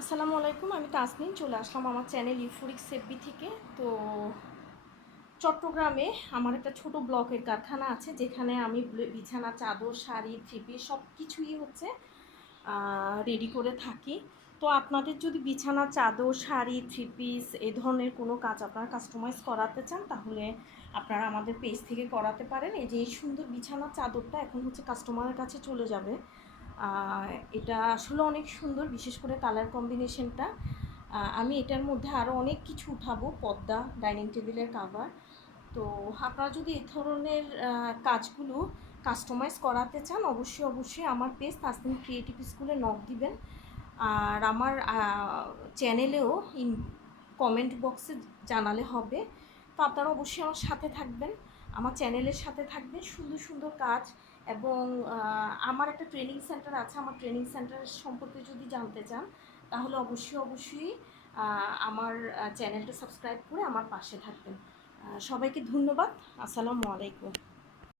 আসসালামু আলাইকুম, আমি তাসনিম, চলে আসলাম আমার চ্যানেল ইউফোরিক সেফবি থেকে। তো চট্টগ্রামে আমার একটা ছোট ব্লকের কারখানা আছে, যেখানে আমি বিছানা, চাদর, শাড়ি, থ্রিপি সব কিছুই হচ্ছে রেডি করে থাকি। তো আপনাদের যদি বিছানা, চাদর, শাড়ি থ্রি পিস এ ধরনের কোনো কাজ আপনারা কাস্টমাইজ করাতে চান, তাহলে আপনারা আমাদের পেজ থেকে করাতে পারেন। এই যে এই সুন্দর বিছানা, চাদরটা এখন হচ্ছে কাস্টমারের কাছে চলে যাবে। এটা আসলে অনেক সুন্দর, বিশেষ করে কালার কম্বিনেশনটা। আমি এটার মধ্যে আরও অনেক কিছু উঠাবো পদ্মা ডাইনিং টেবিলের কাভার তো আপনারা যদি এই ধরনের কাজগুলো কাস্টমাইজ করাতে চান, অবশ্যই অবশ্যই আমার পেজ তাসনিম ক্রিয়েটিভ স্কুলে নক দিবেন। আর আমার চ্যানেলেও ইন কমেন্ট বক্সে জানালে হবে। তো আপনারা অবশ্যই আমার সাথে থাকবেন। আমার চ্যানেলের সাথে থাকবেন। সুন্দর সুন্দর কাজ এবং আমার একটা ট্রেনিং সেন্টার আছে। আমার ট্রেনিং সেন্টার সম্পর্কে যদি জানতে চান, তাহলে অবশ্যই অবশ্যই আমার চ্যানেলটা সাবস্ক্রাইব করে আমার পাশে থাকবেন। সবাইকে ধন্যবাদ। আসসালামু আলাইকুম।